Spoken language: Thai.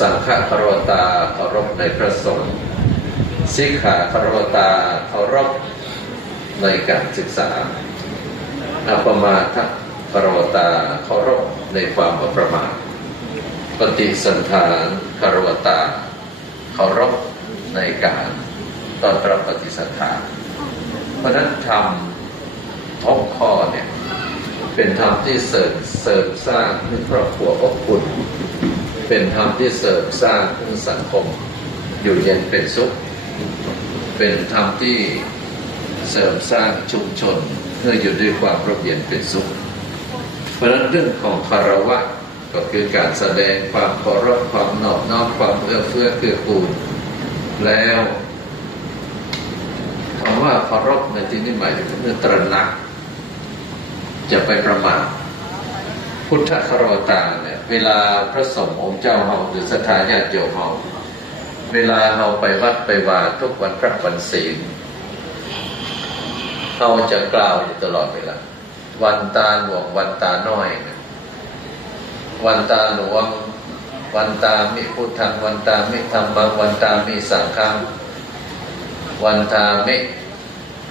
สังฆคารวตาเคารพในพระสงฆ์สิกขาคารวตาเคารพในการศึกษาอัปปมาทคารวตาเคารพในความบ่ประมาทปฏิสันฐานคารวตาเคารพในการต้อนรับปฏิสันฐานเพราะนั้นธรรมทุกข้อเนี่ยเป็นธรรมที่เสริมสร้างให้ครอบครัวอบอุ่นเป็นธรรมที่เสริมสร้างให้สังคมอยู่เย็นเป็นสุขเป็นธรรมที่เสริมสร้างชุมชนเพื่ออยู่ด้วยความร่มเย็นเป็นสุขเพราะฉะนั้นเรื่องของคารวะก็คือการแสดงความเคารพความนอบน้อมความเอื้อเฟื้อเกื้อกูลแล้วคำว่าเคารพในที่นี้หมายถึงเมื่อตระหนักจะไปประมาทพุทธคารวตาเนี่ยเวลาพระสงฆ์องค์เจ้าเฮาหรือศรัทธาญาติโยมเฮาเวลาเฮาไปวัดไปวาทุกวันพระวันศีลเฮาจะกล่าวอยู่ตลอดเวลาวันตาหลวงวันตาน้อยวันตาหลวงวันตามิพุทธังวันตามิธัมมังวันตามิสังฆังวันตามิ